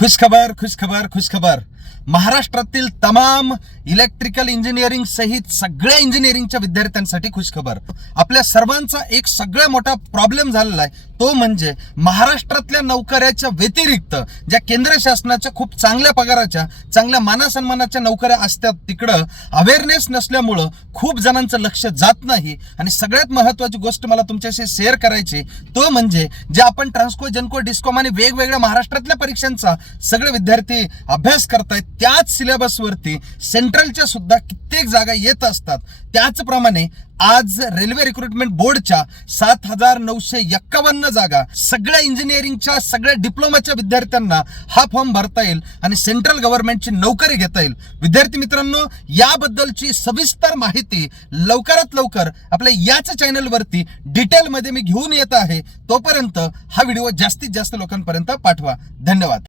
खुशखबर खुशखबर खुशखबर। महाराष्ट्रातील तमाम electrical engineering सहित सगळ्या इंजिनिअरिंगच्या विद्यार्थ्यांसाठी खुशखबर। आपल्या सर्वांचा एक सगळ्यात मोठा प्रॉब्लेम झालेला आहे, तो म्हणजे महाराष्ट्रातल्या नोकऱ्याच्या व्यतिरिक्त ज्या केंद्र शासनाच्या खूप चांगल्या पगाराच्या चांगल्या मानासन्मानाच्या नोकऱ्या असतात तिकडं अवेअरनेस नसल्यामुळं खूप जणांचं लक्ष जात नाही। आणि सगळ्यात महत्त्वाची गोष्ट मला तुमच्याशी शेअर करायची तो म्हणजे जे आपण ट्रान्सको जनको डिस्कॉम आणि वेगवेगळ्या महाराष्ट्रातल्या परीक्षांचा सगळे विद्यार्थी अभ्यास करतायत त्याच सिलेबसवरती सेंट्रलच्या सुद्धा कित्येक जागा येत असतात। त्याचप्रमाणे आज रेल्वे रिक्रुटमेंट बोर्डच्या 7,951 जागा सगळ्या इंजिनिअरिंगच्या सगळ्या डिप्लोमाच्या विद्यार्थ्यांना हा फॉर्म भरता येईल आणि सेंट्रल गव्हर्नमेंटची नोकरी घेता येईल। विद्यार्थी मित्रांनो, याबद्दलची सविस्तर माहिती लवकरात लवकर आपल्या याच चॅनलवरती डिटेलमध्ये मी घेऊन येत आहे। तोपर्यंत हा व्हिडिओ जास्तीत जास्त लोकांपर्यंत पाठवा। धन्यवाद।